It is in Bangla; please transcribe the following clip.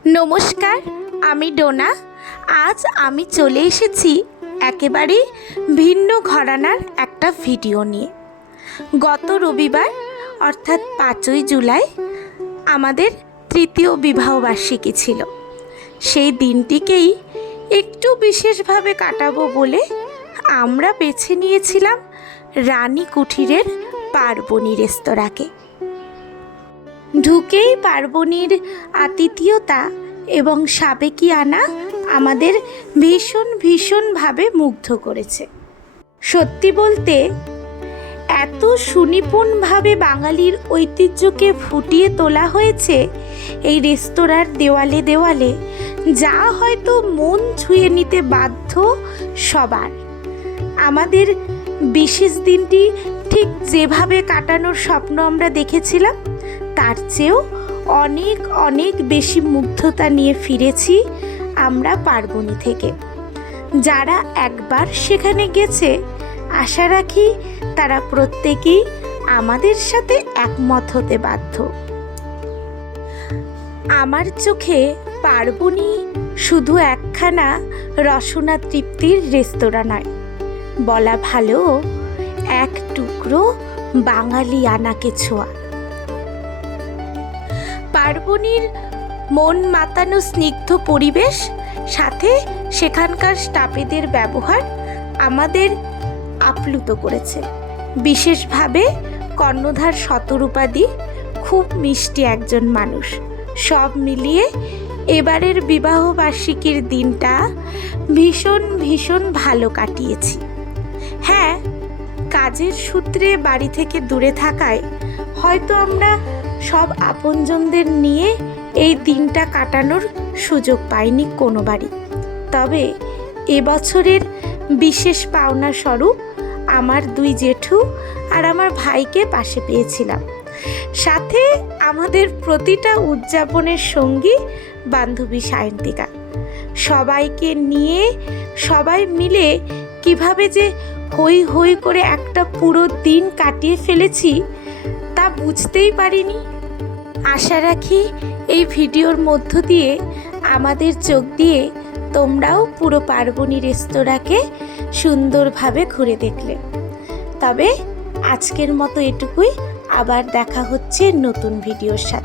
নমস্কার, আমি ডোনা। আজ আমি চলে এসেছি একেবারেই ভিন্ন ঘরানার একটা ভিডিও নিয়ে। গত রবিবার অর্থাৎ 5ই জুলাই আমাদের তৃতীয় বিবাহবার্ষিকী ছিল। সেই দিনটিকেই একটু বিশেষভাবে কাটাবো বলে আমরা বেছে নিয়েছিলাম রানী কুঠিরের পার্বণী রেস্তোরাঁকে। ঢুকেই পার্বণীর আতিথেয়তা এবং সাবেকিয়ানা আমাদের ভীষণভাবে মুগ্ধ করেছে। সত্যি বলতে এত সুনিপুণভাবে বাঙালির ঐতিহ্যকে ফুটিয়ে তোলা হয়েছে এই রেস্তোরাঁর দেওয়ালে দেওয়ালে, যা হয়তো মন ছুঁয়ে নিতে বাধ্য সবার। আমাদের বিশেষ দিনটি ঠিক যেভাবে কাটানোর স্বপ্ন আমরা দেখেছিলাম, তার চেয়েও অনেক বেশি মুগ্ধতা নিয়ে ফিরেছি আমরা পার্বণী থেকে। যারা একবার সেখানে গেছে, আশা রাখি তারা প্রত্যেকেই আমাদের সাথে একমত হতে বাধ্য। আমার চোখে পার্বণী শুধু একখানা রসনা তৃপ্তির রেস্তোরাঁ নয়, বলা ভালো এক টুকরো বাঙালি আনাকে ছোঁয়া। পার্বণীর মন মাতানো স্নিগ্ধ পরিবেশ, সাথে সেখানকার স্টাফেদের ব্যবহার আমাদের আপ্লুত করেছে। বিশেষভাবে কর্ণধার শতরূপাদি খুব মিষ্টি একজন মানুষ। সব মিলিয়ে এবারের বিবাহবার্ষিকীর দিনটা ভীষণ ভালো কাটিয়েছি। হ্যাঁ, কাজের সূত্রে বাড়ি থেকে দূরে থাকায় হয়তো আমরা সব আপনজনদের নিয়ে এই দিনটা কাটানোর সুযোগ পাইনি কোনোবারই। তবে এবছরের বিশেষ পাওনা স্বরূপ আমার 2 জেঠু আর আমার ভাইকে পাশে পেয়েছিলাম। সাথে আমাদের প্রতিটা উদযাপনের সঙ্গী বান্ধবী সায়ন্তিকা। সবাইকে নিয়ে সবাই মিলে কিভাবে যে হই করে একটা পুরো দিন কাটিয়ে ফেলেছি তা বুঝতেই পারিনি। আশা রাখি এই ভিডিওর মধ্য দিয়ে আমাদের চোখ দিয়ে তোমরাও পুরো পার্বণী রেস্তোরাঁকে সুন্দরভাবে ঘুরে দেখলে। তবে আজকের মতো এটুকুই, আবার দেখা হচ্ছে নতুন ভিডিওর সাথে।